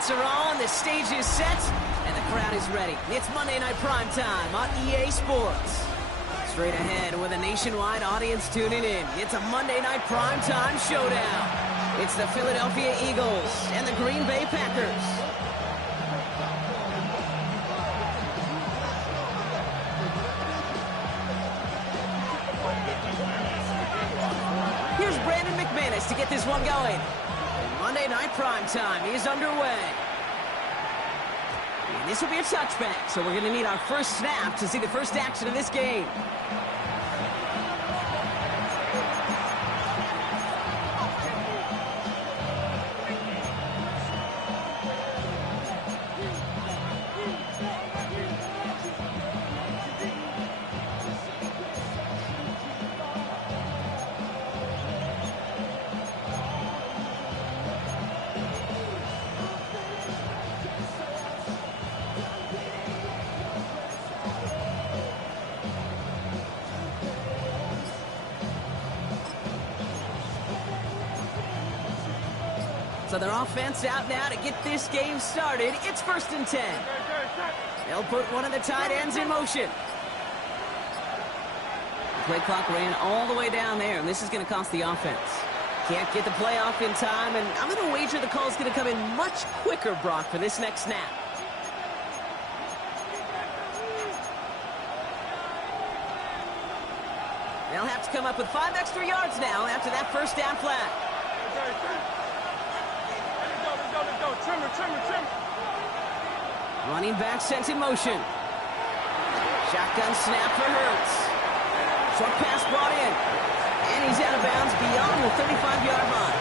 lights are on, the stage is set, and the crowd is ready. It's Monday Night Primetime on EA Sports. Straight ahead with a nationwide audience tuning in. It's a Monday Night Primetime showdown. It's the Philadelphia Eagles and the Green Bay Packers. Here's Brandon McManus to get this one going. Monday Night Primetime is underway. And this will be a touchback, so we're going to need our first snap to see the first action of this game. So their offense out now to get this game started. It's 1st and 10. They'll put one of the tight ends in motion. The play clock ran all the way down there, and this is going to cost the offense. Can't get the play off in time, and I'm going to wager the call is going to come in much quicker, Brock, for this next snap. They'll have to come up with 5 extra yards now after that first down flag. Trimmer. Running back sent in motion. Shotgun snap for Hurts. Short pass brought in. And he's out of bounds beyond the 35-yard line.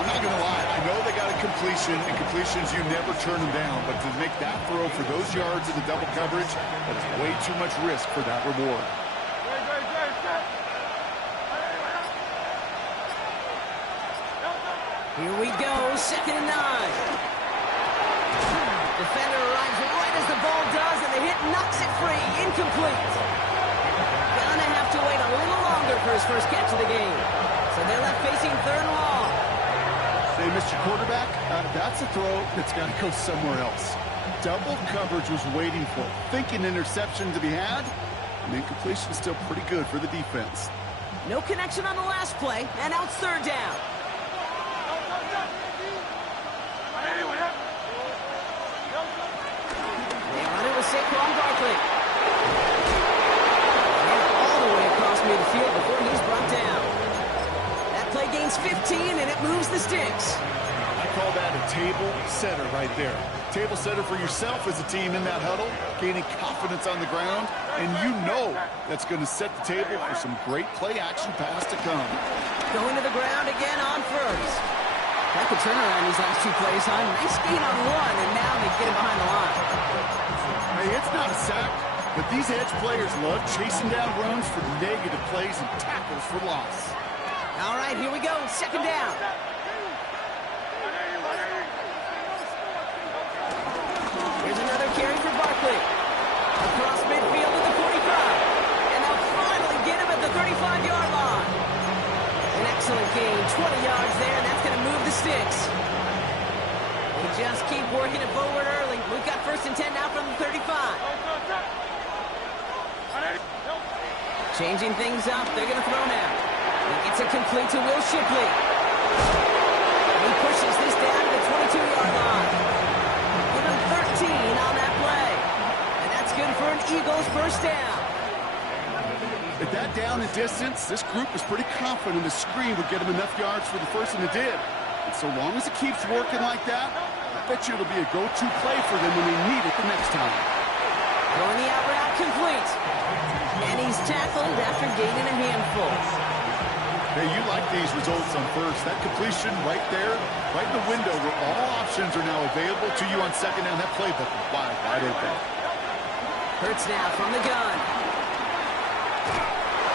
I'm not going to lie. I know they got a completion, and completions, you never turn them down. But to make that throw for those yards in the double coverage, that's way too much risk for that reward. Here we go, 2nd and 9. Defender arrives right as the ball does, and the hit knocks it free. Incomplete. Gonna have to wait a little longer for his first catch of the game. So they're left facing 3rd and long. Say, Mr. Quarterback, that's a throw that's got to go somewhere else. Double coverage was waiting for it. Thinking interception to be had, and the incompletion is still pretty good for the defense. No connection on the last play, and now it's 3rd down. Saquon Barkley. And all the way across midfield before he's brought down. That play gains 15, and it moves the sticks. I call that a table setter right there. Table setter for yourself as a team in that huddle, gaining confidence on the ground, and you know that's going to set the table for some great play action pass to come. Going to the ground again on first. That could turn around these last 2 plays, huh? Nice gain on 1, and now they get him behind the line. Hey, it's not a sack, but these edge players love chasing down runs for negative plays and tackles for loss. All right, here we go. 2nd down. Here's another carry for Barkley. Across midfield at the 45. And they'll finally get him at the 35-yard line. An excellent gain. 20 yards there, and that's going to move the sticks. They just keep working it forward early. We've got 1st and 10 now from the 35. Changing things up. They're going to throw now. He gets it complete to Will Shipley. And he pushes this down to the 22-yard line. Give him 13 on that play. And that's good for an Eagles first down. At that down and distance, this group was pretty confident the screen would get him enough yards for the first, and it did. And so long as it keeps working like that, I bet you it'll be a go-to play for them when they need it the next time. Throwing the out route complete. And he's tackled after gaining a handful. Hey, you like these results on first. That completion right there, right in the window where all options are now available to you on 2nd down. That playbook is wide open. Hurts now from the gun.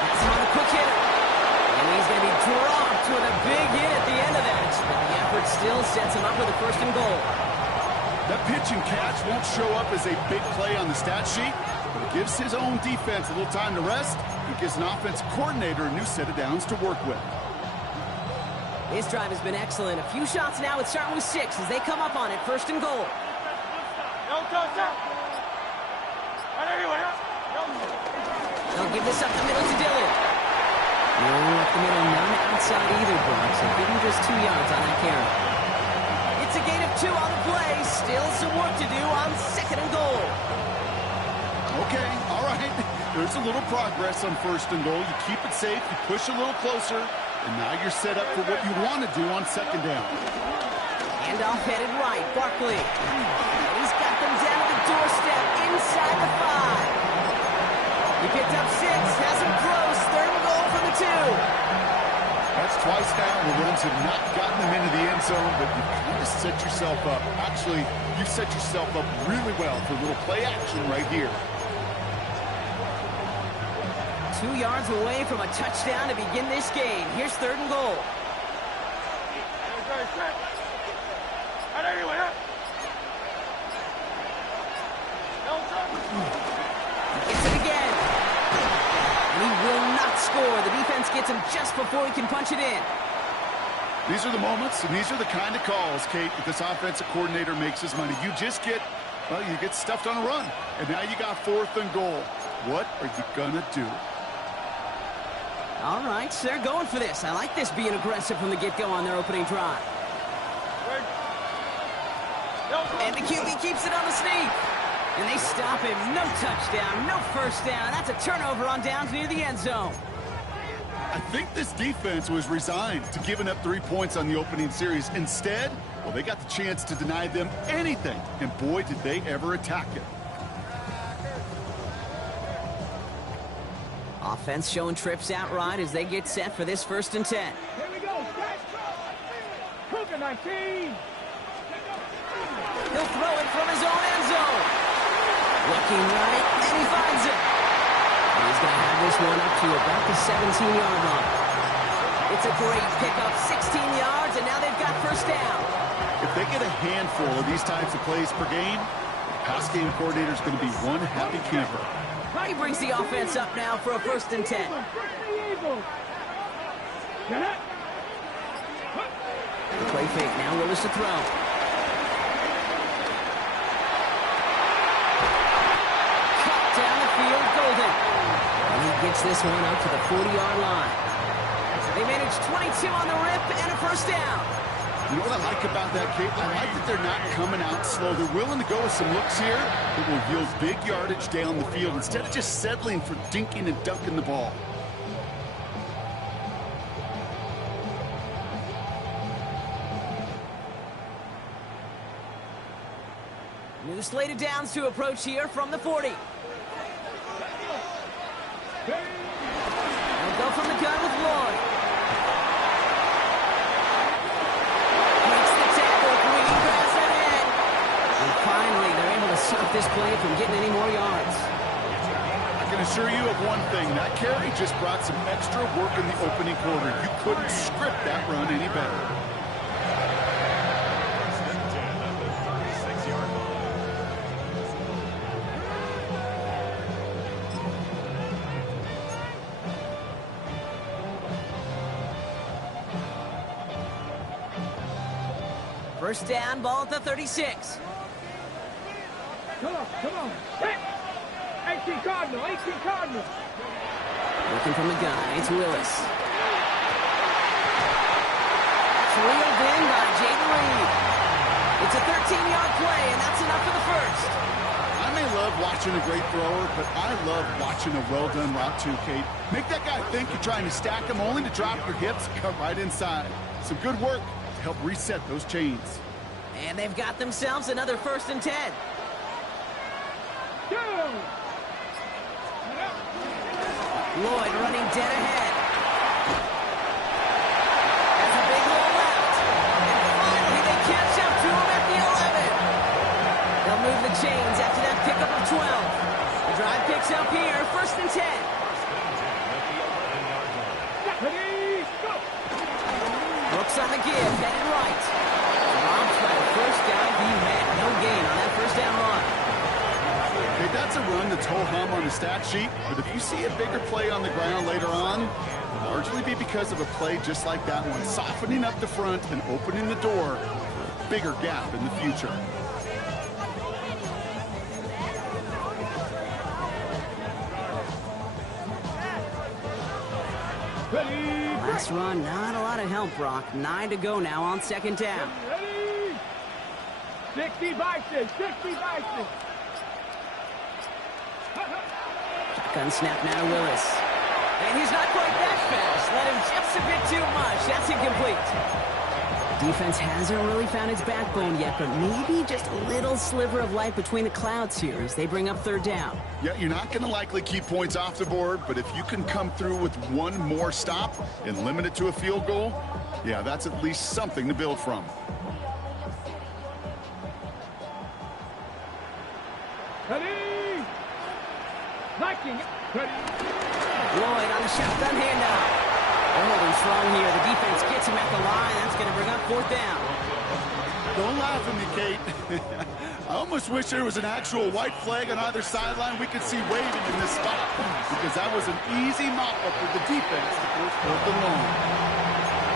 That's him on the quick hitter. And he's going to be dropped with a big hit at the end of that. But the effort still sets him up with a 1st and goal. That pitch and catch won't show up as a big play on the stat sheet, but it gives his own defense a little time to rest. It gives an offensive coordinator a new set of downs to work with. His drive has been excellent. A few shots now. It's starting with 6 as they come up on it. First and goal. They'll give this up the middle to Dillon. No up the middle, none outside either, Brock. So give him just 2 yards on that carry. It's a gain of 2 on the play. Still some work to do on second and goal. Okay, all right. There's a little progress on first and goal. You keep it safe, you push a little closer, and now you're set up for what you want to do on second down. Handoff headed right, Barkley. And he's got them down to the doorstep inside the 5. He picked up 6, has him close. Third and goal from the 2. That's twice now. The runs have not gotten them into the end zone, but you kind of set yourself up. Actually, you set yourself up really well for a little play action right here. 2 yards away from a touchdown to begin this game. Here's third and goal. Gets it again. And he will not score. The defense gets him just before he can punch it in. These are the moments, and these are the kind of calls, Kate, that this offensive coordinator makes his money. You just get, well, you get stuffed on a run. And now you got fourth and goal. What are you going to do? All right, so they're going for this. I like this being aggressive from the get-go on their opening drive. And the QB keeps it on the sneak. And they stop him. No touchdown, no first down. That's a turnover on downs near the end zone. I think this defense was resigned to giving up 3 points on the opening series. Instead, well, they got the chance to deny them anything. And boy, did they ever attack it. Offense showing trips outright as they get set for this 1st and 10. Here we go. Cougar 19. He'll throw it from his own end zone. Looking right, and he finds it. And he's going to have this one up to about the 17-yard line. It's a great pickup, 16 yards, and now they've got first down. If they get a handful of these types of plays per game, the pass game coordinator is going to be one happy camper. He brings the offense up now for a 1st and 10. The play fake now, Willis to throw. Cut down the field, Golden. And he gets this one up to the 40-yard line. They manage 22 on the rip and a first down. You know what I like about that, Kate? I like that they're not coming out slow. They're willing to go with some looks here that will yield big yardage down the field instead of just settling for dinking and dunking the ball. New slate of downs to approach here from the 40. They'll go from the gun with Lloyd. Finally, they're able to stop this play from getting any more yards. I can assure you of one thing. That carry just brought some extra work in the opening quarter. You couldn't script that run any better. First down, ball at the 36. Come on. Hit. 18 Cardinal. Looking from the gun, it's Willis. Reeled in by Jaden Reed. It's a 13-yard play, and that's enough for the first. I may love watching a great thrower, but I love watching a well-done route too, Kate. Make that guy think you're trying to stack him only to drop your hips and cut right inside. Some good work to help reset those chains. And they've got themselves another 1st and 10. Lloyd running dead ahead. Has a big hole left. And finally they catch up to him at the 11. They'll move the chains after that pickup of 12. The drive picks up here, 1st and 10. Brooks on the give, headed right. Robbed by the first down. He had no gain on that first down run. Okay, that's a run that's ho-hum on the stat sheet, but if you see a bigger play on the ground later on, Largely be because of a play just like that one, softening up the front and opening the door for a bigger gap in the future. Last run, not a lot of help, Brock. 9 to go now on second down. Ready? 60 boxes, 60 boxes. Gun snap now to Willis. And he's not quite that fast. Let him just a bit too much. That's incomplete. Defense hasn't really found its backbone yet, but maybe just a little sliver of light between the clouds here as they bring up third down. Yeah, you're not going to likely keep points off the board, but if you can come through with one more stop and limit it to a field goal, yeah, that's at least something to build from. Ready? Knocking. Ready? Lloyd on the shotgun handoff. They're holding strong here. The defense gets him at the line. That's going to bring up fourth down. Don't laugh at me, Kate. I almost wish there was an actual white flag on either sideline we could see waving in this spot, because that was an easy mop-up for the defense to force fourth and long.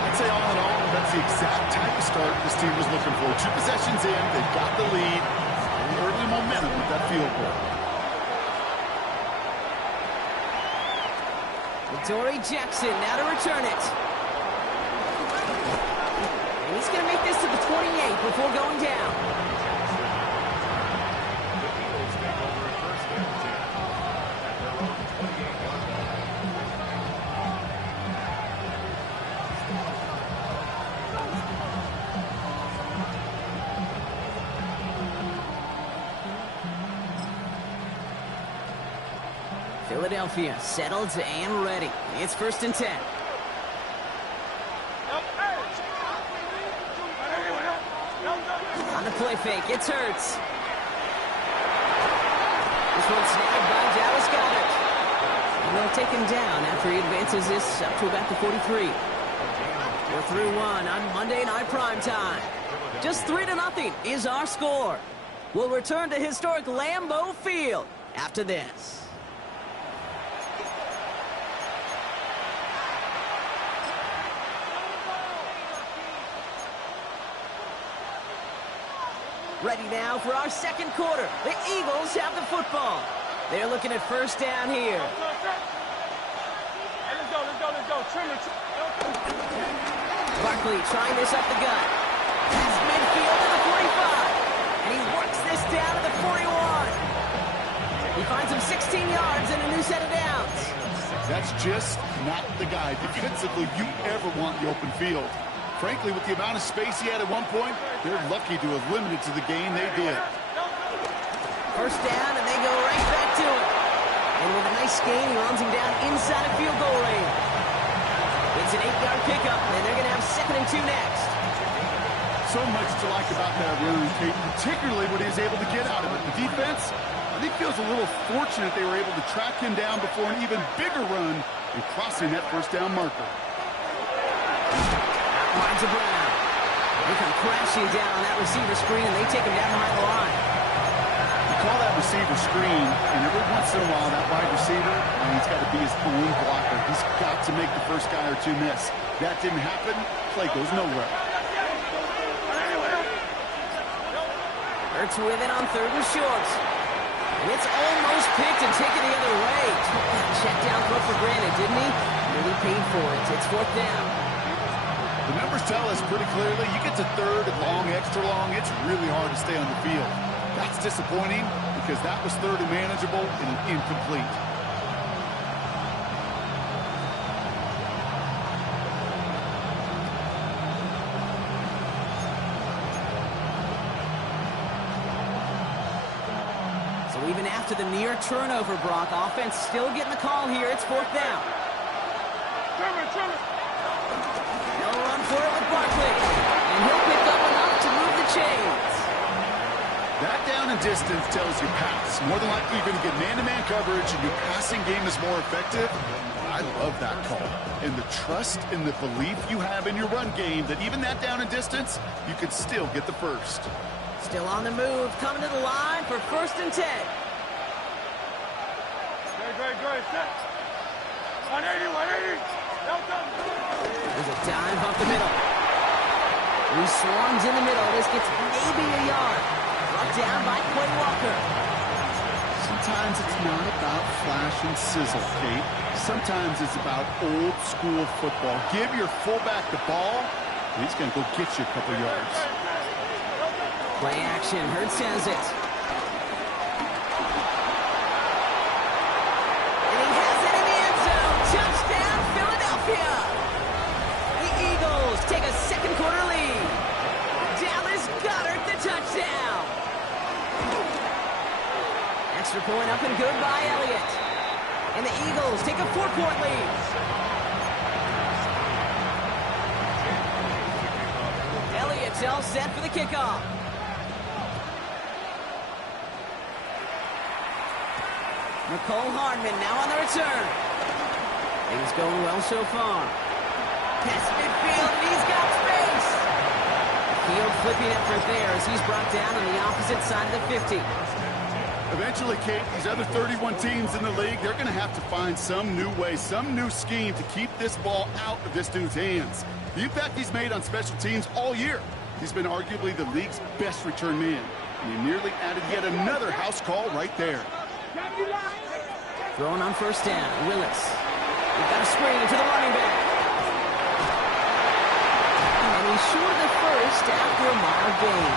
I'd say all in all, that's the exact type of start this team was looking for. 2 possessions in, they've got the lead, early momentum with that field goal. Dory Jackson now to return it. And he's going to make this to the 28 before going down. Philadelphia settled and ready. It's 1st and 10. On the play fake, it's Hurts. This one snagged by Dallas Goedert. And they'll take him down after he advances this up to about the 43. We're through one on Monday Night Primetime. Just 3-0 is our score. We'll return to historic Lambeau Field after this. Ready now for our second quarter. The Eagles have the football. They're looking at first down here. Hey, let's go. Trim it. Barkley trying this up the gut. That's midfield to the 45. And he works this down to the 41. He finds him 16 yards and a new set of downs. That's just not the guy defensively you ever want in the open field. Frankly, with the amount of space he had at one point, they're lucky to have limited to the gain they did. First down, and they go right back to it. And with a nice gain, he runs him down inside of field goal range. It's an 8-yard pickup, and they're going to have 2nd and 2 next. So much to like about that run, Kate, particularly when he was able to get out of it. The defense, I think, feels a little fortunate they were able to track him down before an even bigger run and crossing that first down marker. Finds a Brown. They come crashing down on that receiver screen, and they take him down behind the line. You call that receiver screen, and every once in a while, that wide receiver, he's got to be his own blocker. He's got to make the first guy or two miss. That didn't happen. Play goes nowhere. Hurts with it on 3rd and short. And it's almost picked and taken the other way. Took that check down throw for granted, didn't he? Really paid for it. It's 4th down. The numbers tell us pretty clearly, you get to 3rd and long, extra long, it's really hard to stay on the field. That's disappointing because that was 3rd and manageable and an incomplete. So even after the near turnover, Brock, offense still getting the call here. It's 4th down. Trim it. They'll run for it with Barkley. And he'll pick up enough to move the chains. That down and distance tells you pass. More than likely you're going to get man-to-man coverage and your passing game is more effective. I love that call. And the trust and the belief you have in your run game that even that down and distance, you could still get the first. Still on the move, coming to the line for 1st and 10. Great. Set. 180. There's a dive up the middle. He swarms in the middle. This gets maybe a yard. Brought down by Walker. Sometimes it's not about flash and sizzle, Kate. Sometimes it's about old school football. Give your fullback the ball, and he's going to go get you a couple yards. Play action. Hurts has it. And he has it in the end zone. Touchdown, Philadelphia. The Eagles take a second quarter lead. Dallas Goedert the touchdown. Extra point up and good by Elliott. And the Eagles take a 4-point lead. Elliott's all set for the kickoff. Nicole Hardman now on the return. Things going well so far. Pass midfield, and he's got space. Field flipping effort there as he's brought down on the opposite side of the 50. Eventually, Kate, these other 31 teams in the league, they're going to have to find some new way, some new scheme to keep this ball out of this dude's hands. The impact he's made on special teams all year. He's been arguably the league's best return man. And he nearly added yet another house call right there. Throwing on first down, Willis. We've got a screen to the running back. And he's short of the first after a mild gain.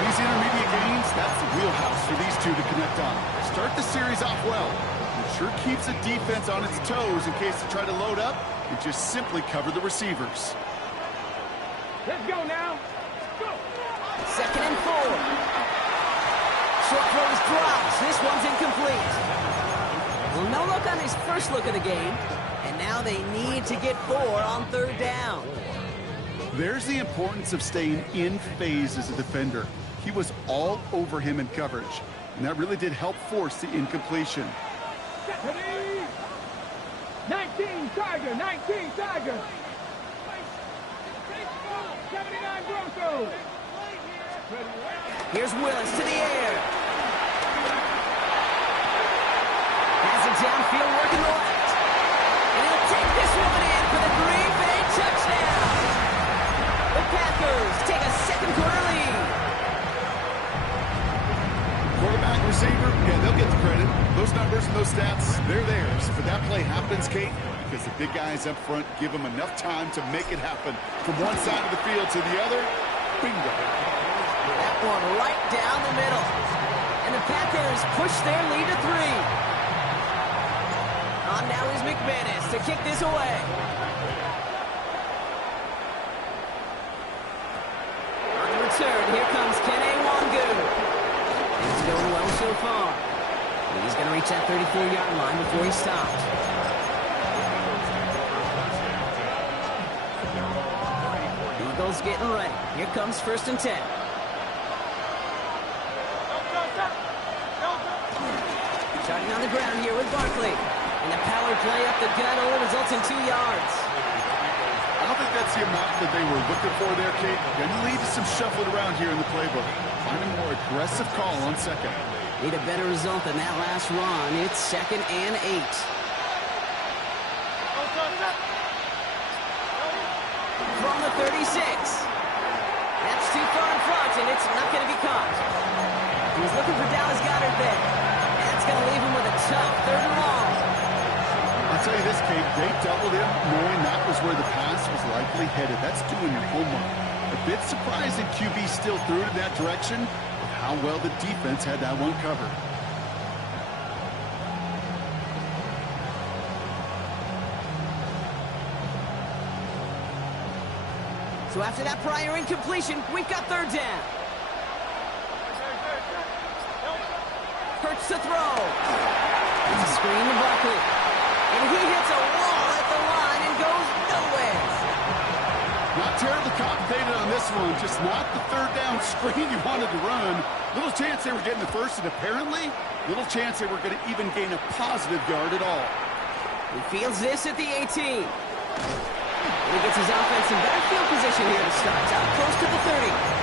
These intermediate gains, that's the wheelhouse for these two to connect on. Start the series off well. It sure keeps the defense on its toes in case they try to load up and just simply cover the receivers. Let's go now. Go. 2nd and 4. Short throws drops. This one's incomplete. Well, no look on his first look of the game. And now they need to get 4 on 3rd down. There's the importance of staying in phase as a defender. He was all over him in coverage, and that really did help force the incompletion. 19 Tiger, 19 Tiger. 79 Broncos. Here's Willis to the air. Has it downfield working the left. And he'll take this one in for the Green Bay touchdown. The Packers take a second quarter lead. Quarterback, receiver, yeah, they'll get the credit. Those numbers and those stats, they're theirs. But that play happens, Kate, because the big guys up front give them enough time to make it happen. From one side of the field to the other, bingo. That one right down the middle. And the Packers push their lead to 3. On now is McManus to kick this away. On the return, here comes Kene Wangu. Things going well so far. He's going to reach that 34-yard line before he stops. Eagles getting ready. Here comes 1st and 10. Starting on the ground here with Barkley. And the power play up the gut only results in 2 yards. I don't think that's the amount that they were looking for there, Kate. Going to lead to some shuffling around here in the playbook. Find a more aggressive call on 2nd. Need a better result than that last run. It's 2nd and 8. From the 36. That's too far in front, and it's not going to be caught. He was looking for Dallas Goedert there. That's going to leave him with a tough 3rd and long. I'll tell you this, Kate, they doubled him knowing that was where the pass was likely headed. That's doing your homework. A bit surprising QB still threw it in that direction, but how well the defense had that one covered. So after that prior incompletion, we've got 3rd down. Hurts to throw. It's a screen to Barkley. And he hits a wall at the line and goes nowhere. Not terribly complicated on this one. Just not the 3rd down screen you wanted to run. Little chance they were getting the first, and apparently, little chance they were going to even gain a positive yard at all. He fields this at the 18. And he gets his offense in better field position here to start. Out close to the 30.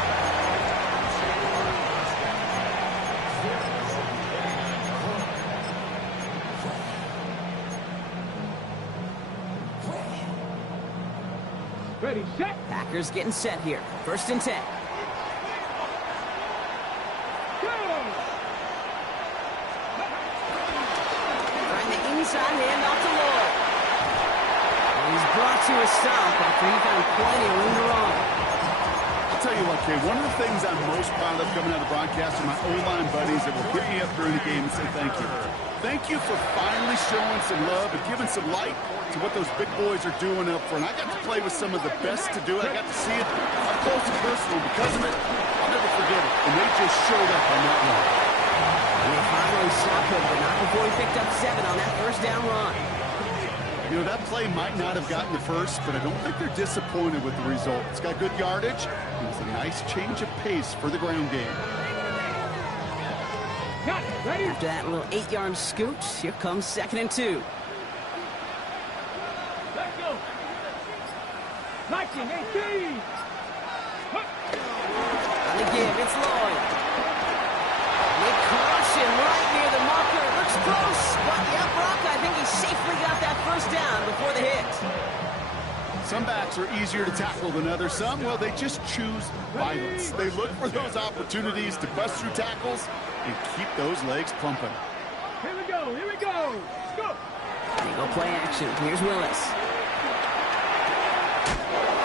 Ready, set. Packers getting set here. 1st and 10. Go. Trying the inside handoff to Lloyd. And he's brought to a stop after he found plenty of room to run. I'll tell you what, Kay, one of the things I'm most proud of coming out of the broadcast are my O-line buddies that will hit me up during the game and say thank you. Thank you for finally showing some love and giving some light to what those big boys are doing up front. I got to play with some of the best to do it. I got to see it up close and personal. Because of it, I'll never forget it. And they just showed up on that one. And they finally stopped him, but not before he picked up 7 on that 1st down run. You know, that play might not have gotten the first, but I don't think they're disappointed with the result. It's got good yardage. It was a nice change of pace for the ground game. Got it. Ready. After that little 8-yard scoot, here comes 2nd and 2. Let's go. 19-18. On the give, it's Lloyd. They crush him right near the marker. It looks close, but yep, Brock, I think he safely got that 1st down before the hit. Some backs are easier to tackle than others. Some, well, they just choose violence. They look for those opportunities to bust through tackles and keep those legs pumping. Here we go. Here we go. Let's go. They go play action. Here's Willis.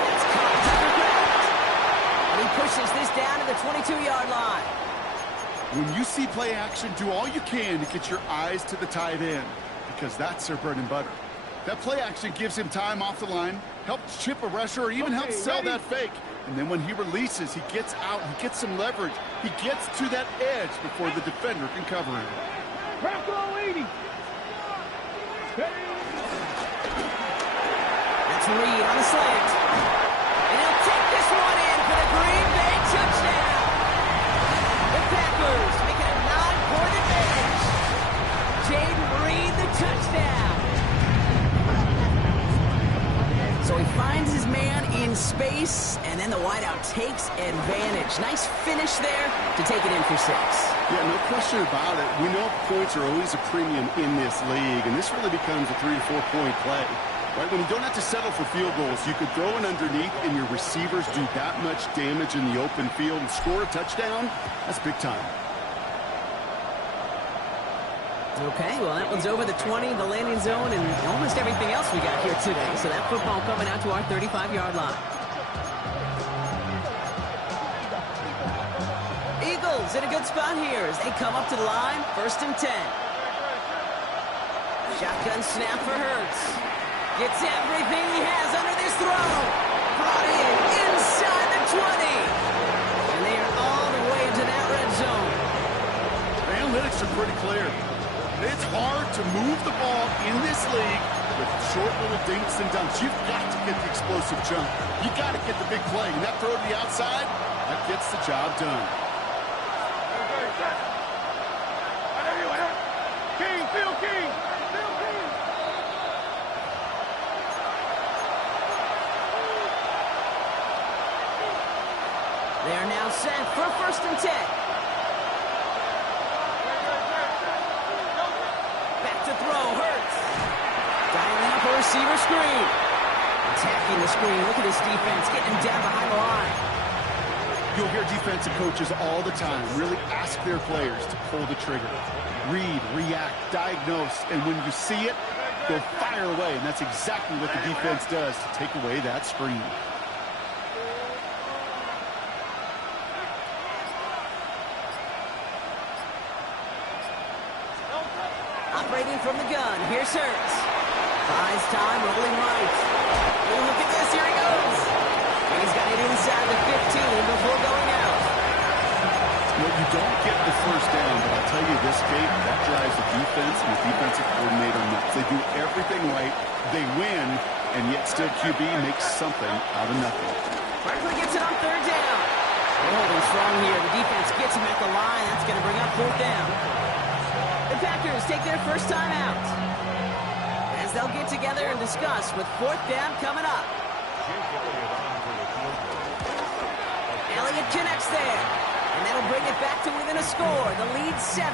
That's caught. Tucker Kraft. And he pushes this down to the 22-yard line. When you see play action, do all you can to get your eyes to the tight end, because that's their bread and butter. That play action gives him time off the line, helps chip a rusher, or even helps sell that fake. And then when he releases, he gets out, he gets some leverage. He gets to that edge before the defender can cover him. Crack all 80. That's Reed on the slant. And he'll take this one in for the Green Bay touchdown. The Packers making a 9-point advantage. Jaden Reed, the touchdown. So he finds his man in space, and then the wideout takes advantage. Nice finish there to take it in for 6. Yeah, no question about it. We know points are always a premium in this league, and this really becomes a 3- to 4-point play. Right? When you don't have to settle for field goals, you could throw it underneath, and your receivers do that much damage in the open field and score a touchdown. That's big time. Okay, well, that one's over the 20, the landing zone, and almost everything else we got here today. So that football coming out to our 35-yard line. Eagles in a good spot here as they come up to the line. 1st and 10. Shotgun snap for Hurts. Gets everything he has under this throw. Brought in inside the 20. And they are all the way into that red zone. The analytics are pretty clear. It's hard to move the ball in this league with short little dinks and dunks. You've got to get the explosive jump. You got to get the big play. And that throw to the outside, that gets the job done. King, Phil King. Phil King. They are now set for 1st and 10. Throw, Hurts. Dialing up a receiver screen. Attacking the screen. Look at this defense getting down behind the line. You'll hear defensive coaches all the time really ask their players to pull the trigger. Read, react, diagnose, and when you see it, go fire away. And that's exactly what the defense does to take away that screen. Operating from the gun. Here's Hurts. Buys time, rolling right. Oh, look at this. Here he goes. And he's got it inside the 15 before going out. Well, you don't get the 1st down, but I'll tell you this, Kate, that drives the defense and the defensive coordinator nuts. They do everything right. They win, and yet still QB makes something out of nothing. Barkley gets it on 3rd down. They're holding strong here. The defense gets him at the line. That's going to bring up 4th down. The Packers take their first time out as they'll get together and discuss with 4th down coming up. Elliott connects there, and that'll bring it back to within a score. The lead 7.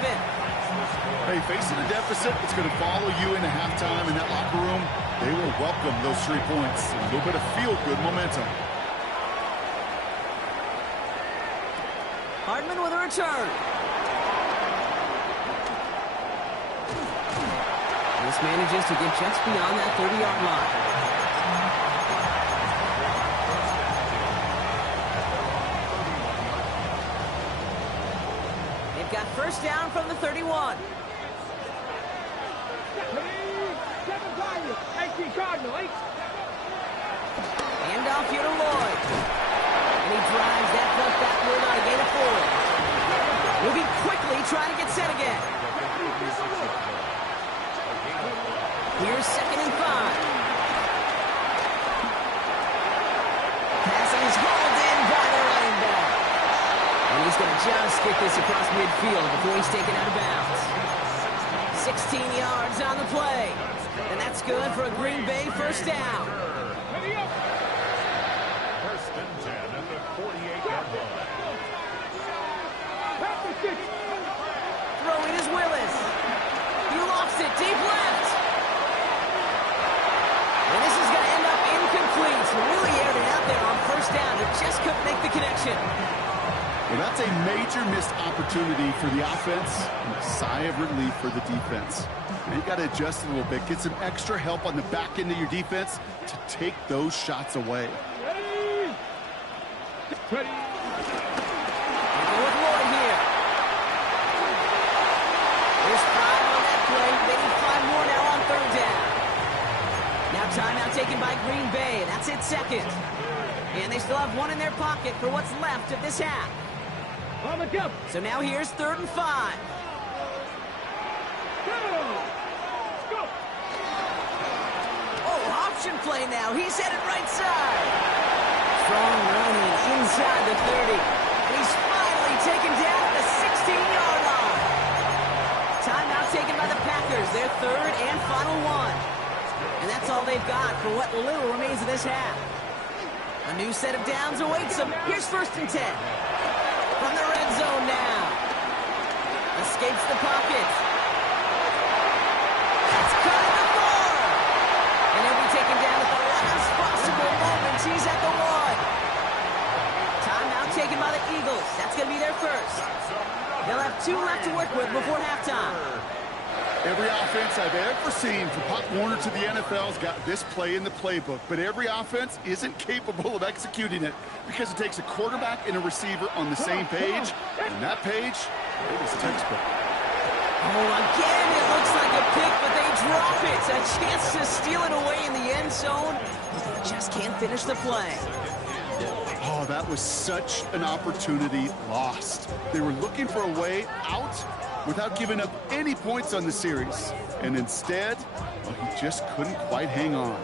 Hey, facing a deficit, it's going to follow you into halftime in that locker room. They will welcome those 3 points. A little bit of feel-good momentum. Hardman with a return. This manages to get just beyond that 30-yard line. They've got first down from the 31. Hand off here to Lloyd. And he drives that punt backward on a gain of 4. Moving quickly, trying to get set again. Here's 2nd and 5. Passing is hauled in by the running back. And he's going to just get this across midfield before he's taken out of bounds. 16 yards on the play. And that's good for a Green Bay first down. First and 10 at the 48-yard line. Throwing is Willis. He lofts it deep left. And this is going to end up incomplete. Really aired it out there on first down, but just couldn't make the connection. Well, that's a major missed opportunity for the offense and a sigh of relief for the defense. Now you got to adjust a little bit, get some extra help on the back end of your defense to take those shots away. Ready. Go with Lloyd here. There's 5 on that play. They need 5 more now on third down. Now timeout taken by Green Bay. That's it, 2nd. And they still have 1 in their pocket for what's left of this half. So now here's 3rd and 5. Oh, option play now. He's headed right side. Strong running inside the 30. And he's finally taken down at the 16-yard line. Timeout taken by the Packers. Their 3rd and final 1. And that's all they've got for what little remains of this half. A new set of downs awaits them. Here's 1st and 10. From the red zone now. Escapes the pocket. That's cut at the 4. And he'll be taken down at the last possible moment. He's at the 1. Timeout taken by the Eagles. That's going to be their first. They'll have 2 left to work with before halftime. Every offense I've ever seen from Pop Warner to the NFL's got this play in the playbook, but every offense isn't capable of executing it because it takes a quarterback and a receiver on the same page, and that page, it was textbook. Oh, again, it looks like a pick, but they drop it. A chance to steal it away in the end zone. Just can't finish the play. Oh, that was such an opportunity lost. They were looking for a way out without giving up any points on the series. And instead, well, he just couldn't quite hang on.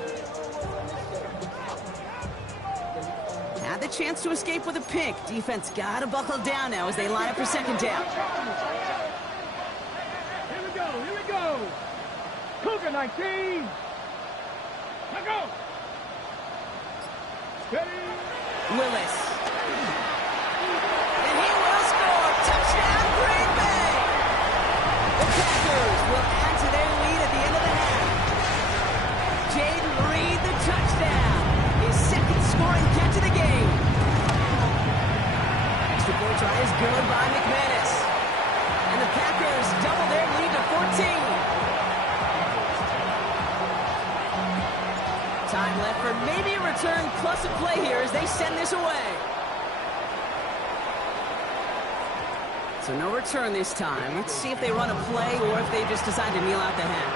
Had the chance to escape with a pick. Defense got to buckle down now as they line up for 2nd down. Here we go. Cougar 19. Let go. Steady. Willis. And he will score. Touchdown, Green Bay. The Packers will add to their lead at the end of the half. Jaden Reed, the touchdown. His 2nd scoring catch of the game. Extra point try is good by McManus. And the Packers double their lead to 14. Time left for maybe a return plus a play here as they send this away. So no return this time. Let's see if they run a play or if they just decide to kneel out the half.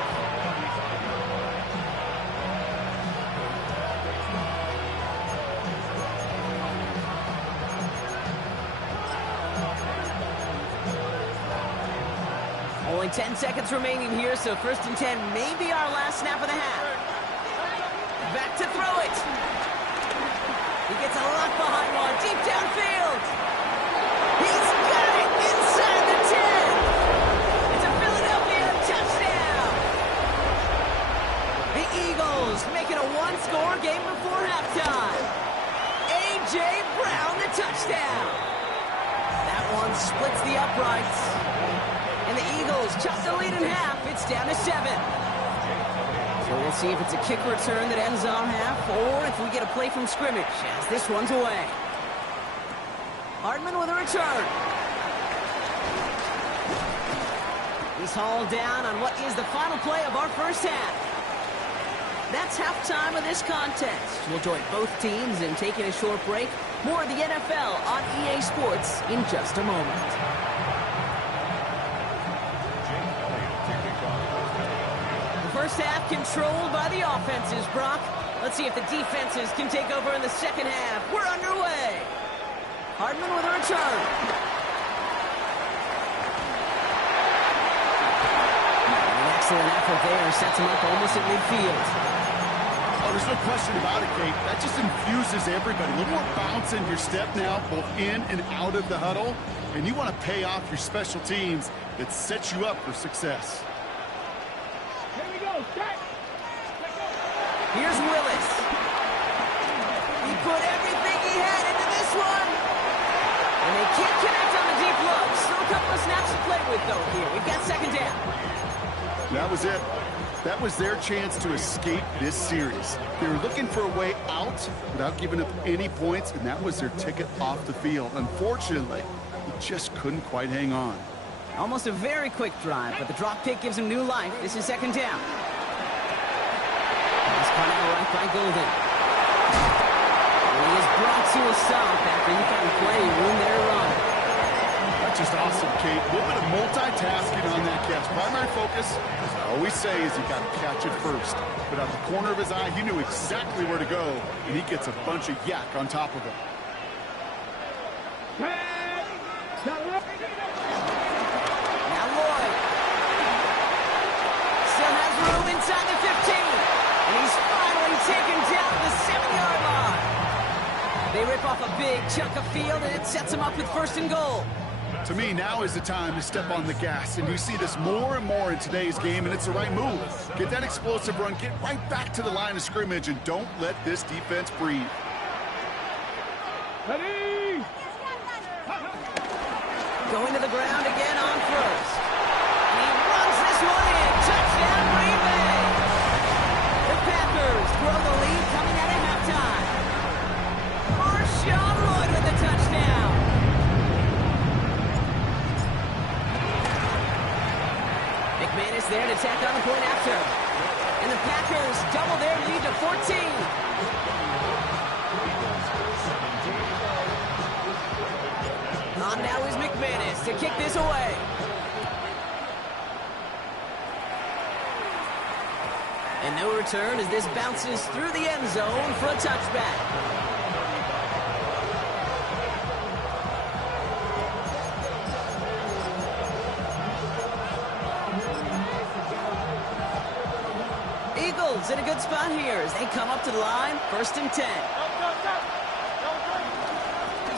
Only 10 seconds remaining here, so 1st and 10 may be our last snap of the half. Back to throw it. He gets a lot behind one, deep downfield. He's got it inside the 10. It's a Philadelphia touchdown. The Eagles making a 1-score game before halftime. A.J. Brown, the touchdown. That one splits the uprights. And the Eagles chop the lead in half. It's down to 7. So we'll see if it's a kick return that ends on half, or if we get a play from scrimmage, as this one's away. Hardman with a return. He's hauled down on what is the final play of our first half. That's halftime of this contest. We'll join both teams in taking a short break. More of the NFL on EA Sports in just a moment. The first half controlled by the offenses, Brock. Let's see if the defenses can take over in the second half. We're underway. Hardman with a return. An excellent effort there. Sets him up almost at midfield. Oh, there's no question about it, Kate. That just infuses everybody. A little more bounce in your step now, both in and out of the huddle. And you want to pay off your special teams that sets you up for success. Here we go. Set. Here's Willis. He put everything he had into this one. And they can't connect on the deep look. Still a couple of snaps to play with, though, here. We've got second down. That was it. That was their chance to escape this series. They were looking for a way out without giving up any points, and that was their ticket off the field. Unfortunately, he just couldn't quite hang on. Almost a very quick drive, but the drop kick gives him new life. This is second down. He's caught out right by Golden. And he is brought to a stop after he found plenty of room there to run. That's just awesome, Kate. A little bit of multitasking on that catch. Primary focus, as I always say, is you got to catch it first. But out the corner of his eye, he knew exactly where to go, and he gets a bunch of yak on top of it. Now Lloyd. Still has room inside the 15. And he's finally taken down the 7-yard line. They rip off a big chunk of field, and it sets him up with first and goal. To me, now is the time to step on the gas, and you see this more and more in today's game, and it's the right move. Get that explosive run, get right back to the line of scrimmage, and don't let this defense breathe. Ready. Going to the ground again on first. And he runs this one in. Touchdown, Green Bay. The Packers throw the lead coming out of halftime. Marshawn Lloyd with the touchdown. McManus there to tack on the point after. And the Packers double their lead to 14. On now is McManus to kick this away. And no return as this bounces through the end zone for a touchback. Eagles in a good spot here as they come up to the line, 1st and 10.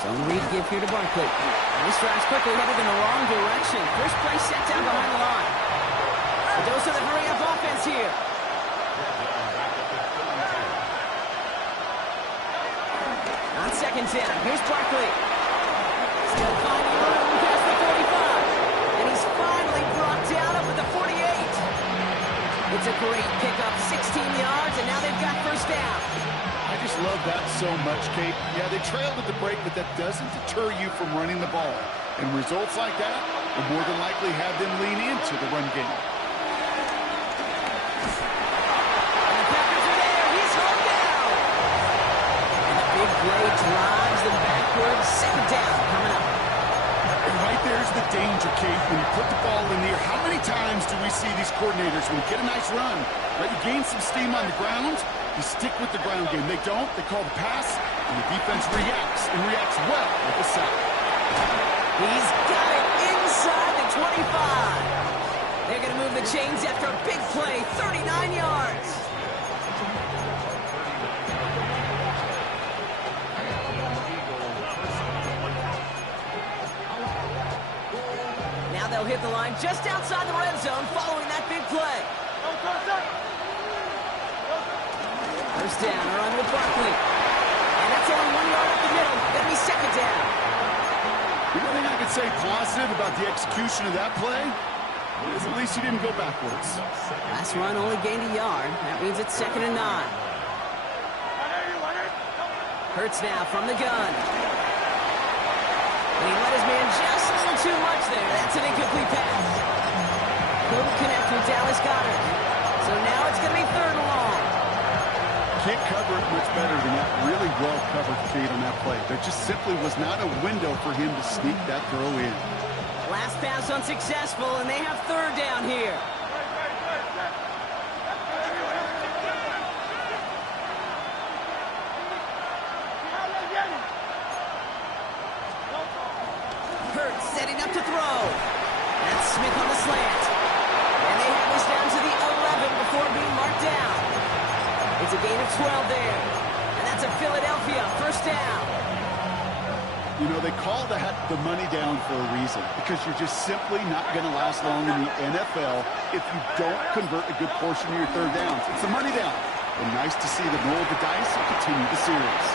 Zone read give here to Barkley. And this drive's quickly headed in the wrong direction. First play set down behind the line. A dose of the hurry-up offense here. On second down, here's Barkley. Still finding room past the 45. And he's finally brought down up at the 48. It's a great pickup, 16 yards, and now they've got first down. I just love that so much, Kate. Yeah, they trailed at the break, but that doesn't deter you from running the ball. And results like that will more than likely have them lean into the run game. And the Packers are there. He's home down. And the big play drives them backwards. Second down coming up. And right there's the danger, Kate. When you put the ball in the air, how many times do we see these coordinators, when you get a nice run, right, you gain some steam on the ground, you stick with the ground game. They don't. They call the pass, and the defense reacts, and reacts well with the sack. He's got it inside the 25. They're going to move the chains after a big play, 39 yards. Now they'll hit the line just outside the red zone following that big play. First down, a run with Barkley. And that's only 1 yard up the middle. Gonna be second down. The only thing I can say positive about the execution of that play, At least he didn't go backwards. Last run only gained a yard. That means it's 2nd and 9. Hurts now from the gun. And he let his man just a little too much there. That's an incomplete pass. Couldn't connect with Dallas Goedert. So now it's going to be 3rd and long. Can't cover it much better than that. Really well covered feed on that play. There just simply was not a window for him to sneak that throw in. Last pass unsuccessful, and they have 3rd down here. Hurts setting up to throw. That's Smith on the slant. And they have this down to the 11 before being marked down. It's a gain of 12 there. And that's a Philadelphia 1st down. You know, they call that the money down for a reason, because you're just simply not going to last long in the NFL if you don't convert a good portion of your 3rd downs. It's a money down. And nice to see them roll the dice and continue the series.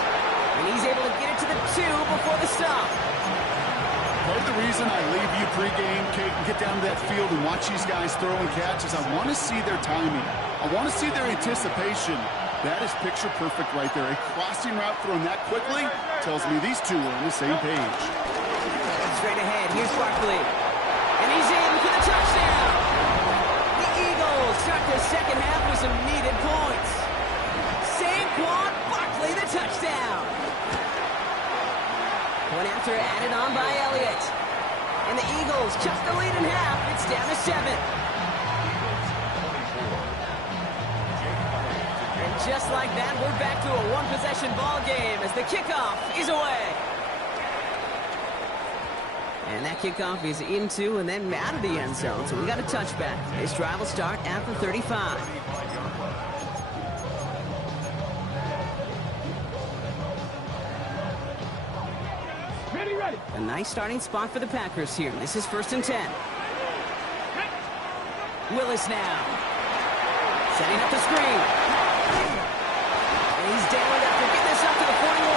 And he's able to get it to the 2 before the stop. Part of the reason I leave you pregame, Kate, and get down to that field and watch these guys throw and catch is I want to see their timing. I want to see their anticipation. That is picture perfect right there. A crossing route thrown that quickly tells me these two are on the same page. Straight ahead, here's Barkley. And he's in for the touchdown. The Eagles start the 2nd half with some needed points. Saquon Barkley, the touchdown. Point after added on by Elliott. And the Eagles cut the lead in half. It's down to 7. And just like that, we're back to a 1-possession ball game as the kickoff is away. And that kickoff is into and then out of the end zone. So we got a touchback. This drive will start at the 35. Ready. A nice starting spot for the Packers here. This is 1st and 10. Willis now. Setting up the screen. And he's down after getting this up to the 41.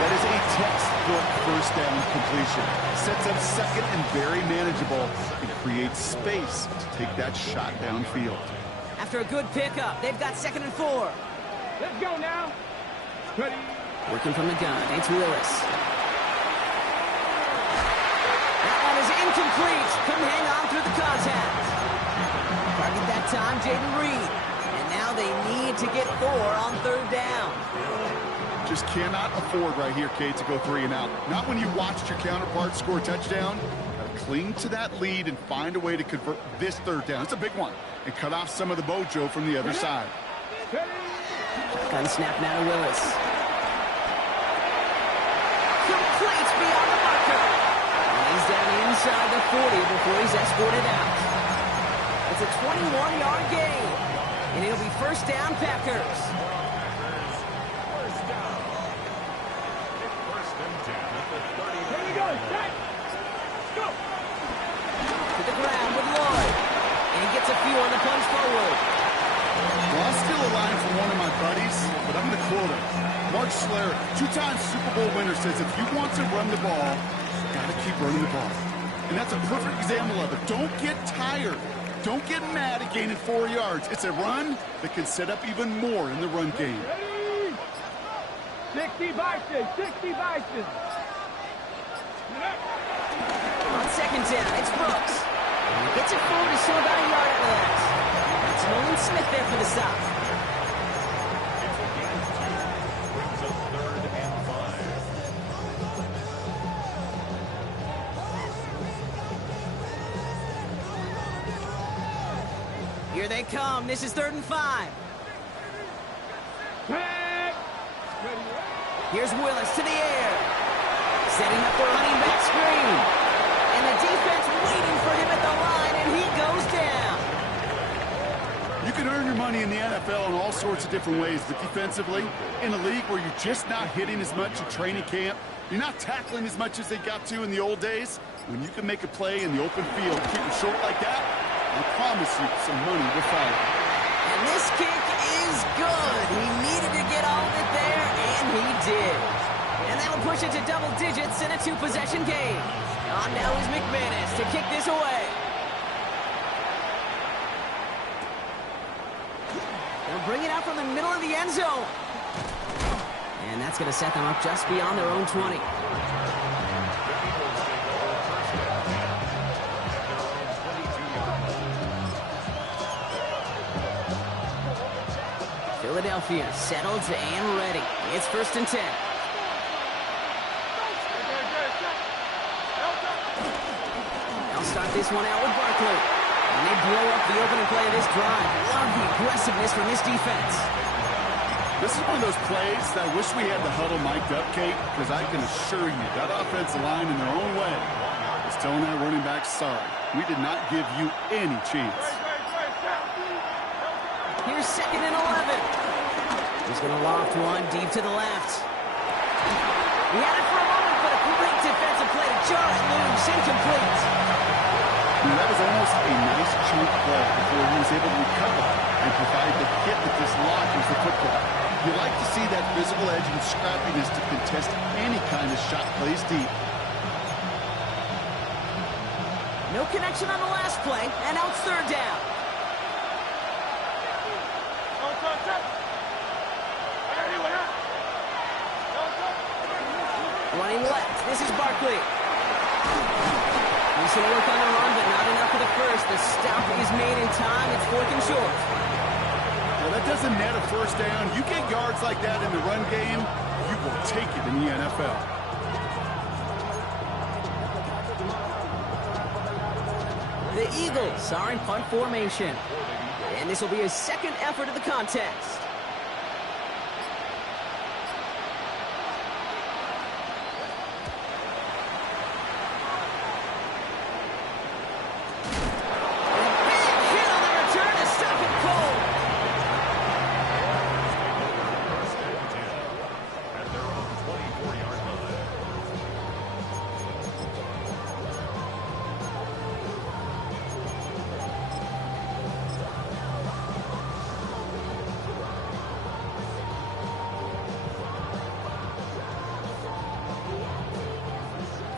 That is a textbook 1st down completion. Sets up 2nd and very manageable and creates space to take that shot downfield. After a good pickup, they've got 2nd and 4. Let's go now. Ready. Working from the gun, it's Willis. That one is incomplete. Couldn't hang on through the contact. Target that time, Jaden Reed. And now they need to get 4 on 3rd down. Just cannot afford right here, Kate, to go 3 and out. Not when you watched your counterpart score a touchdown. Gotta cling to that lead and find a way to convert this 3rd down. It's a big one. And cut off some of the mojo from the other side. Gun snap now to Willis. Complete beyond the marker. And he's down inside the 40 before he's escorted out. It's a 21-yard gain. And it'll be 1st down Packers. Here we go. Set. Go. To the ground with Lloyd. And he gets a few on the punch forward. Well, I'll steal a line from one of my buddies, but I'm going to quote him. Mark Schlereth, 2-time Super Bowl winner, says if you want to run the ball, you got to keep running the ball. And that's a perfect example of it. Don't get tired. Don't get mad at gaining 4 yards. It's a run that can set up even more in the run game. Ready. 60 vices. 60 vices. On 2nd down, it's Brooks. And he gets it forward to still about a yard at last. That's Nolan Smith there for the stop. Brings up 3rd and 5. Here they come. This is 3rd and 5. Here's Willis to the air. Setting up the running back screen. And the defense waiting for him at the line, and he goes down. You can earn your money in the NFL in all sorts of different ways, but defensively, in a league where you're just not hitting as much in training camp, you're not tackling as much as they got to in the old days, when you can make a play in the open field, keep it short like that, I promise you some money will follow. And this kick is good. He needed to get all of it there, and he did. And that'll push it to double digits in a 2-possession game. On now is McManus to kick this away. They'll bring it out from the middle of the end zone. And that's going to set them up just beyond their own 20. Philadelphia settled and ready. It's 1st and 10. They'll start this one out with Barkley. And they blow up the opening play of this drive. Love the aggressiveness from this defense. This is one of those plays that I wish we had the huddle mic'd up, Kate, because I can assure you that offensive line in their own way is telling that running back, sorry, we did not give you any chance. Here's 2nd and 11. He's going to loft one deep to the left. He had it for a moment, but a great defensive play to jar it loose, incomplete. That was almost a nice chunk play before he was able to recover and provide the hit that dislodges the football. You like to see that physical edge and scrappiness to contest any kind of shot plays deep. No connection on the last play, and now it's 3rd down. Running left, this is Barkley. He's going to work on the run, but not enough for the first. The stop is made in time. It's 4th and short. Well, that doesn't net a 1st down. You get yards like that in the run game, you will take it in the NFL. The Eagles are in punt formation. And this will be his 2nd effort of the contest.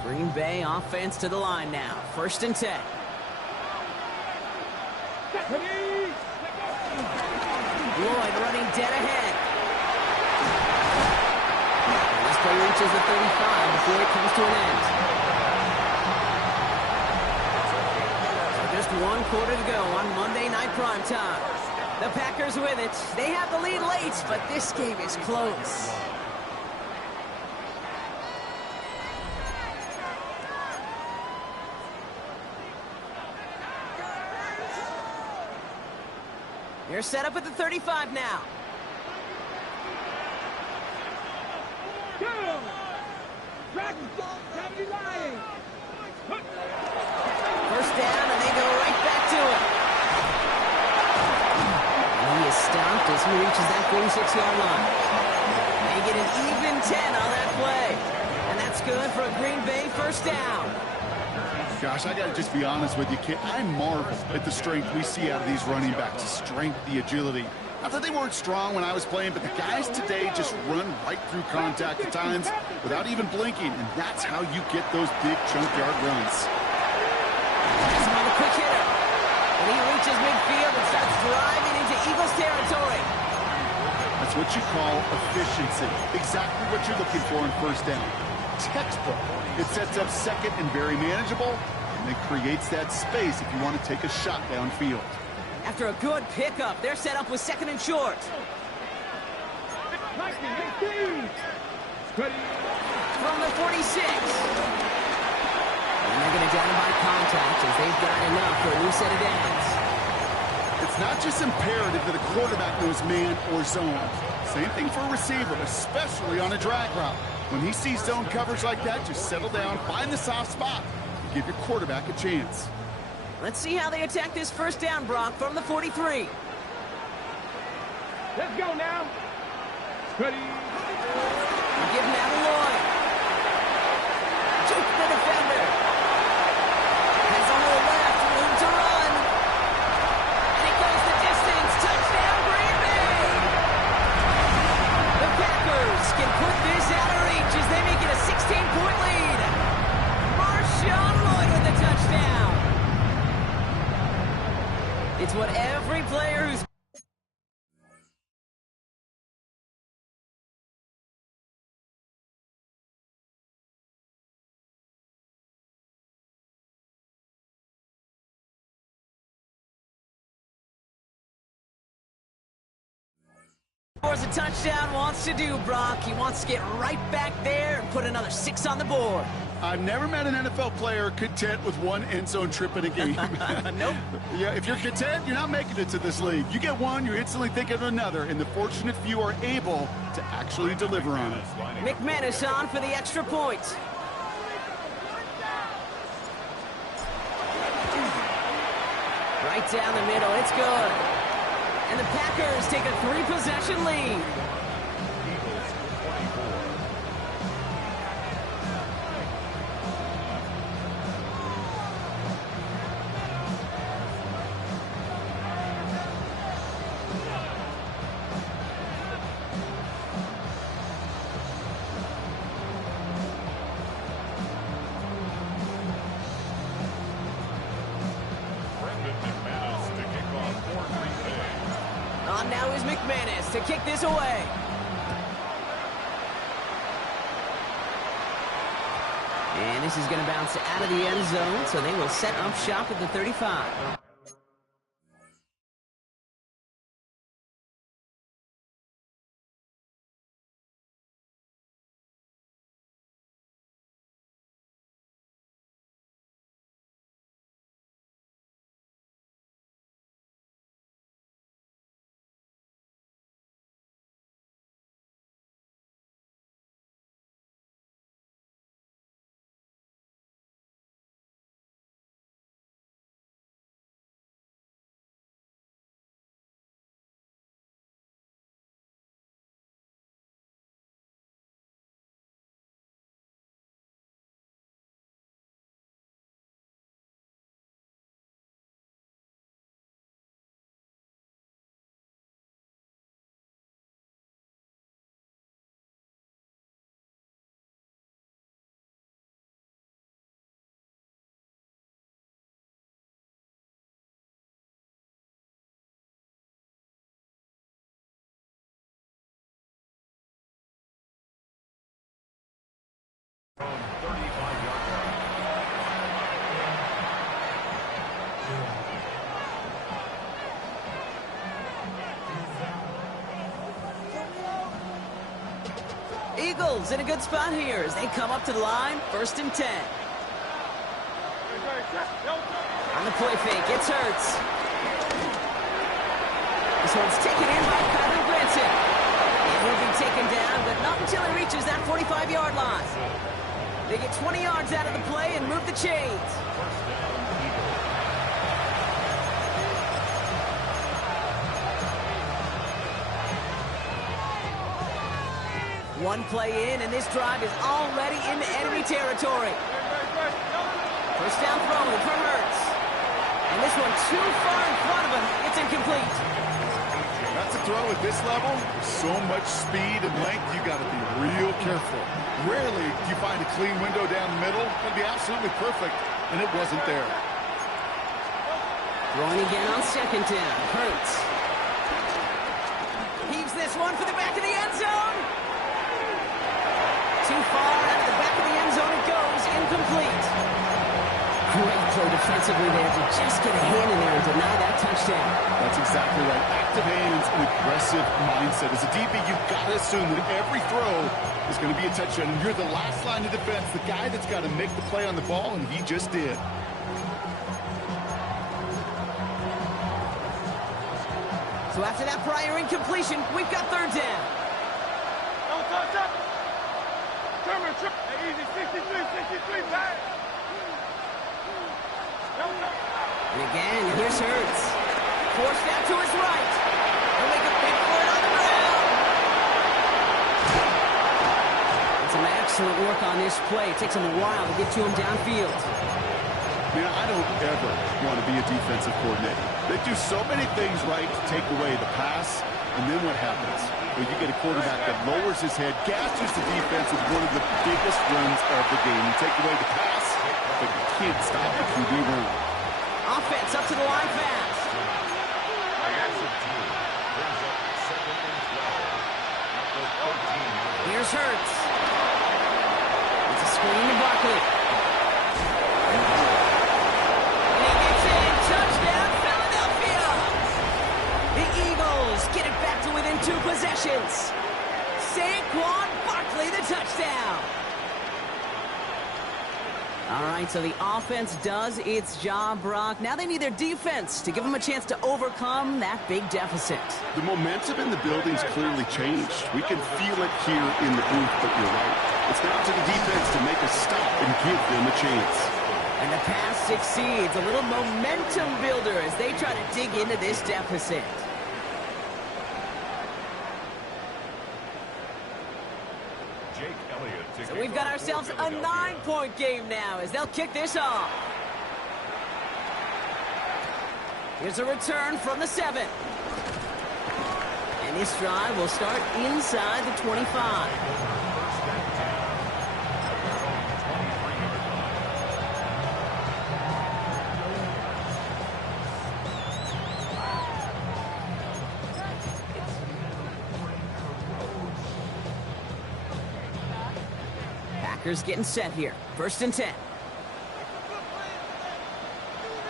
Green Bay offense to the line now. 1st and 10. Lloyd running dead ahead. And this play reaches the 35 before it comes to an end. So just 1 quarter to go on Monday Night Primetime. The Packers with it. They have the lead late, but this game is close. They're set up at the 35 now. First down, and they go right back to it. And he is stopped as he reaches that 46-yard line. They get an even 10 on that play. And that's good for a Green Bay 1st down. Gosh, I got to just be honest with you, kid. I marvel at the strength we see out of these running backs. The strength, the agility. Not that they weren't strong when I was playing, but the guys today just run right through contact at times without even blinking, and that's how you get those big chunk yard runs. That's on the quick hitter. And he reaches midfield and starts driving into Eagles territory. That's what you call efficiency. Exactly what you're looking for in 1st down. Textbook. It sets up 2nd and very manageable, and it creates that space if you want to take a shot downfield. After a good pickup, they're set up with 2nd and short. From the 46. And they're going to down him by contact as they've got enough for a new set of downs. It's not just imperative that a quarterback knows man or zone. Same thing for a receiver, especially on a drag route. When he sees zone coverage like that, just settle down, find the soft spot, and give your quarterback a chance. Let's see how they attack this 1st down, Brock, from the 43. Let's go now. Ready. Give him that Lloyd. Juke the defender. Has a hole left, room to run. And it goes the distance. Touchdown, Green Bay. The Packers can put this out of reach as they make it a 16-point lead. Marshawn Lloyd with the touchdown. It's what every player who's Scores a touchdown, wants to do, Brock. He wants to get right back there and put another 6 on the board. I've never met an NFL player content with one end zone trip in a game. Nope. Yeah, if you're content, you're not making it to this league. You get one, you're instantly thinking of another, and the fortunate few are able to actually deliver on it. McManus on for the extra point. Right down the middle, it's good. And the Packers take a 3-possession lead. On now is McManus to kick this away. And this is going to bounce out of the end zone, so they will set up shop at the 35. From 35-yard line. Eagles in a good spot here as they come up to the line, 1st and 10. On the play fake, it's Hurts. This one's taken in by Kyler Branson. It will be taken down, but not until he reaches that 45-yard line. They get 20 yards out of the play and move the chains. One play in, and this drive is already into enemy territory. First down throw from Hurts. And this one too far in front of him. It's incomplete. That's a throw at this level. So much speed and length, you got to be real careful. Rarely do you find a clean window down the middle. It'd be absolutely perfect, and it wasn't there. Throwing again on 2nd down. Hurts. Heaves this one for the back of the end zone. Too far out of the back of the end zone it goes. Incomplete. Great play defensively there to just get a hand in there and deny that touchdown. That's exactly right. Active hands and aggressive mindset. As a DB, you've got to assume that every throw is going to be a touchdown. And you're the last line of defense, the guy that's got to make the play on the ball, and he just did. So after that prior incompletion, we've got 3rd down. Easy, 63, back. And again, here's Hurts. Forced out to his right. He'll make a big play on the ground. And some excellent work on this play. It takes him a while to get to him downfield. Man, I don't ever want to be a defensive coordinator. They do so many things right to take away the pass, and then what happens? Well, you get a quarterback that lowers his head, gashes the defense with one of the biggest runs of the game. You take away the pass, but you can't stop the QB run. Offense up to the line fast. Here's Hurts. It's a screen to Barkley. And he gets in. Touchdown, Philadelphia. The Eagles get it back to within 2 possessions. touchdown. All right, so the offense does its job, Brock. Now they need their defense to give them a chance to overcome that big deficit. The momentum in the building's clearly changed. We can feel it here in the booth, but you're right. It's now to the defense to make a stop and give them a chance. And the pass succeeds. A little momentum builder as they try to dig into this deficit. So we've got ourselves a 9-point game now as they'll kick this off. Here's a return from the 7. And this drive will start inside the 25. Packers getting set here. 1st and 10.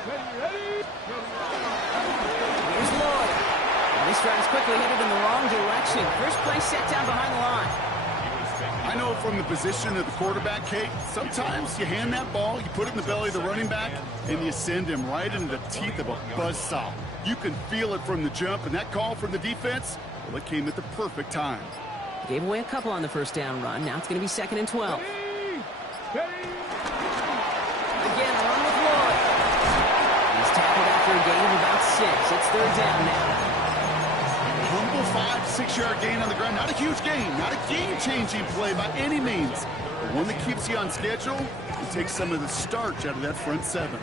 Here's Lloyd. And this drive is quickly headed in the wrong direction. First play set down behind the line. I know from the position of the quarterback, Kate, sometimes you hand that ball, you put it in the belly of the running back, and you send him right into the teeth of a buzzsaw. You can feel it from the jump, and that call from the defense, well, it came at the perfect time. Gave away a couple on the first down run. Now it's going to be 2nd and 12. Again, a run with Lloyd. He's tackled after a gain of about 6. It's 3rd down now. Humble 5-6-yard gain on the ground. Not a huge gain, not a game-changing play by any means, but one that keeps you on schedule and takes some of the starch out of that front 7.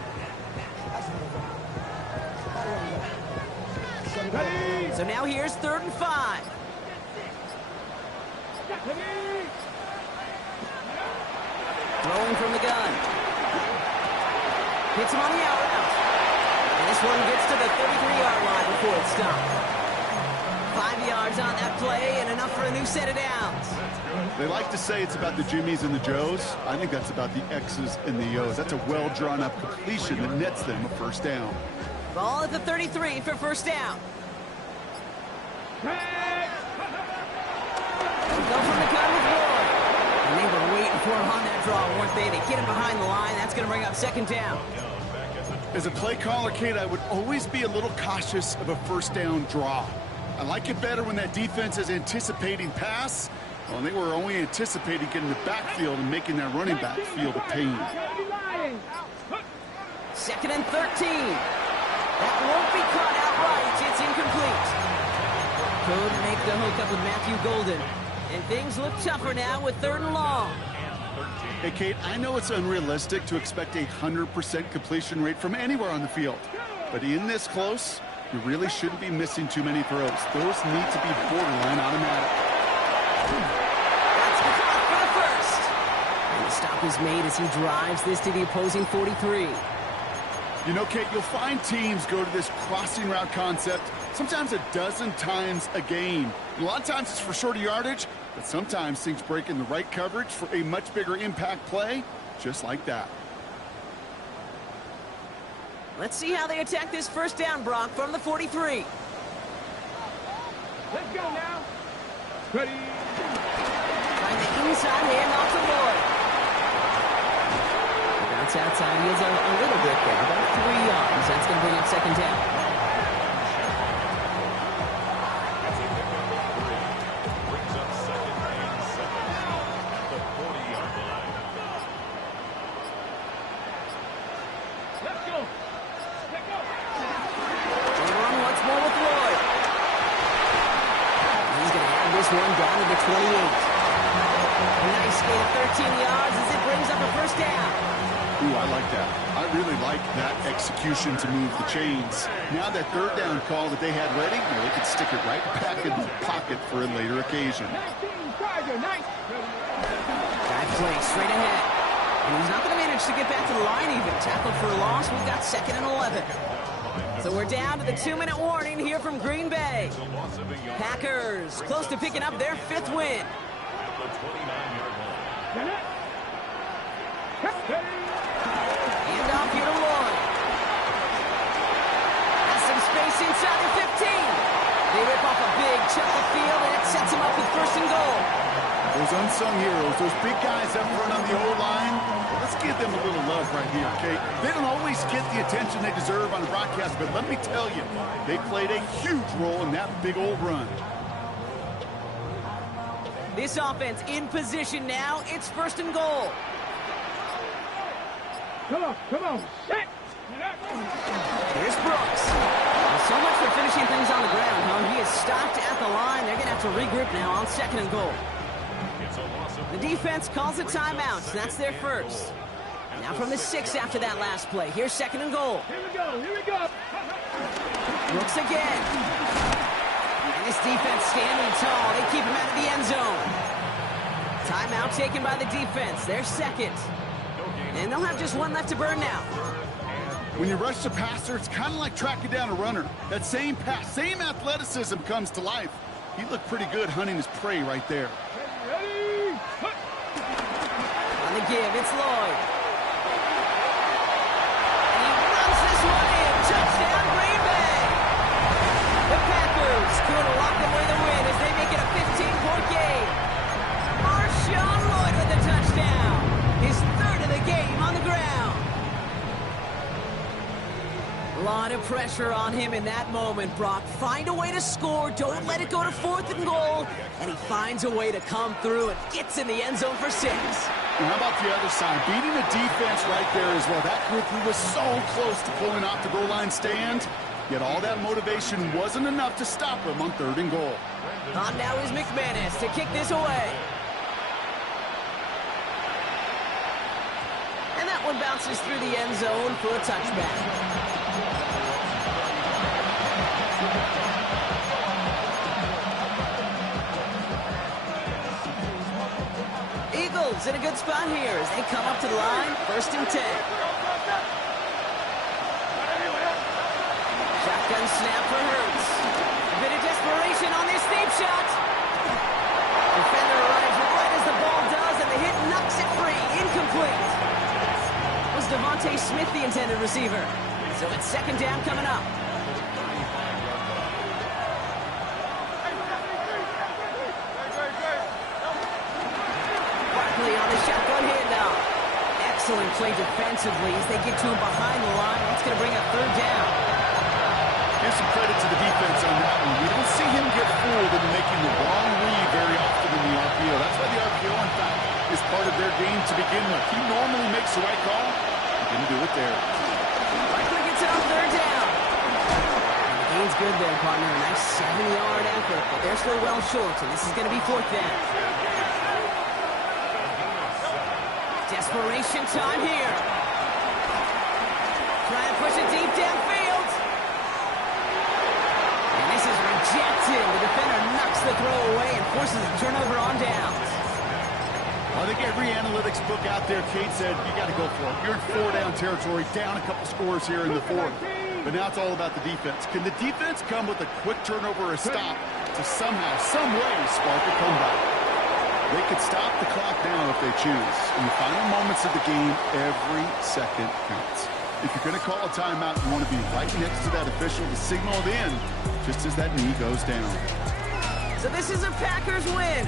So now here's 3rd and 5. Throwing from the gun. Hits him on the out route. And this one gets to the 33-yard line before it's stopped. 5 yards on that play and enough for a new set of downs. They like to say it's about the Jimmies and the Joes. I think that's about the X's and the O's. That's a well-drawn-up completion that nets them a 1st down. Ball at the 33 for 1st down. Go from the gun with Lloyd. And they were waiting for him on that draw, weren't they? They get him behind the line. That's going to bring up 2nd down. As a play caller, Kate, I would always be a little cautious of a 1st down draw. I like it better when that defense is anticipating pass. Well, they were only anticipating getting the backfield and making that running back feel the pain. 2nd and 13. That won't be caught outright. It's incomplete. Couldn't make the hook up with Matthew Golden. And things look tougher now with 3rd and long. Hey, Kate, I know it's unrealistic to expect a 100% completion rate from anywhere on the field. But in this close, you really shouldn't be missing too many throws. Those need to be borderline automatic. That's the clock for the 1st. And the stop is made as he drives this to the opposing 43. You know, Kate, you'll find teams go to this crossing route concept sometimes a dozen times a game. And a lot of times it's for shorter yardage, but sometimes things break in the right coverage for a much bigger impact play, just like that. Let's see how they attack this 1st down, Brock, from the 43. Let's go now. Ready. Trying the inside handoff to Lloyd. Bounce outside, he has a little bit there, about 3 yards. That's going to bring up 2nd down. One down to the 28. A nice gain of 13 yards as it brings up a 1st down. Ooh, I like that. I really like that execution to move the chains. Now that 3rd down call that they had ready, now they can stick it right back in the pocket for a later occasion. Drive play straight ahead. And he's not going to manage to get back to the line even. Tackled for a loss. We've got 2nd and 11. So we're down to the 2-minute warning here from Green Bay. Packers close to picking up their 5th win. And off here to Lloyd. Has some space inside the 15. They rip off a big chunk of field, and it sets them up with 1st and goal. Those unsung heroes, those big guys up front on the O-line, well, let's give them a little love right here, okay? They don't always get the attention they deserve on the broadcast, but let me tell you, they played a huge role in that big old run. This offense in position now. It's 1st and goal. Come on, set! Here's Brooks. Well, so much for finishing things on the ground, huh? He is stopped at the line. They're going to have to regroup now on 2nd and goal. The defense calls a timeout. That's their first. Now from the 6 after that last play. Here's 2nd and goal. Here we go. Brooks again. And this defense standing tall. They keep him out of the end zone. Timeout taken by the defense. They're 2nd. And they'll have just one left to burn now. When you rush the passer, it's kind of like tracking down a runner. That same pass, same athleticism comes to life. He looked pretty good hunting his prey right there. Ready? On the give, it's Lloyd. And he runs this one in. Touchdown, Green Bay. The Packers could lock away the win as they make it a 15-point game. Marshawn Lloyd with the touchdown. His 3rd of the game on the ground. A lot of pressure on him in that moment, Brock. Find a way to score. Don't let it go to 4th and goal. And he finds a way to come through and gets in the end zone for 6. And how about the other side? Beating the defense right there as well. That group who was so close to pulling off the goal line stand. Yet all that motivation wasn't enough to stop him on 3rd and goal. On now is McManus to kick this away. And that one bounces through the end zone for a touchback. Eagles in a good spot here as they come up to the line. 1st and 10. Shotgun snap for Hurts. A bit of desperation on this deep shot. Defender arrives right as the ball does, and the hit knocks it free. Incomplete. Was Devontae Smith the intended receiver? So it's 2nd down coming up. Barkley on the shotgun handoff. Excellent play defensively as they get to him behind the line. That's going to bring up 3rd down. Give some credit to the defense on that one. We don't see him get fooled into making the wrong read very often in the RPO. That's why the RPO, in fact, is part of their game to begin with. He normally makes the right call. He didn't do it there. Barkley gets it on 3rd down. And the gain's good there, partner. A nice 7-yard effort, but they're still well short, and this is going to be 4th down. Desperation time here. Trying to push it deep downfield. And this is rejected. The defender knocks the throw away and forces a turnover on downs. I think every analytics book out there, Kate said, you got to go for it. You're in 4-down territory, down a couple scores here in the 4th. But now it's all about the defense. Can the defense come with a quick turnover or a stop to somehow, some way, spark a comeback? They could stop the clock now if they choose. In the final moments of the game, every second counts. If you're going to call a timeout, you want to be right next to that official to signal it in just as that knee goes down. So this is a Packers win.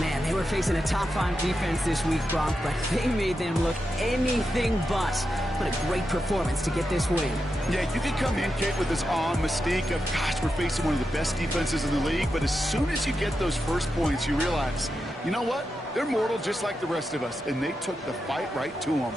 Man, they were facing a top-5 defense this week, Brock, but they made them look anything but. What a great performance to get this win. Yeah, you can come in, Kate, with this mystique of, gosh, we're facing one of the best defenses in the league, but as soon as you get those first points, you realize, you know what? They're mortal just like the rest of us, and they took the fight right to them.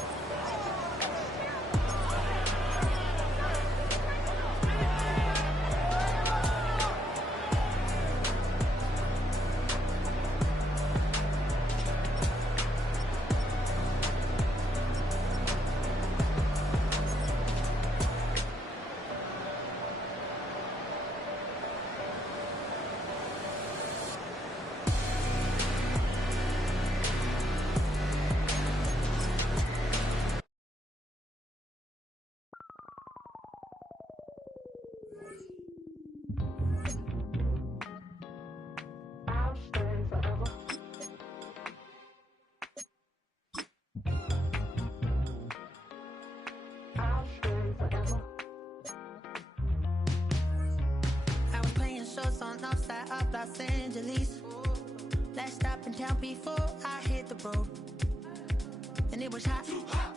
Los Angeles. Last stop in town before I hit the road. And it was hot.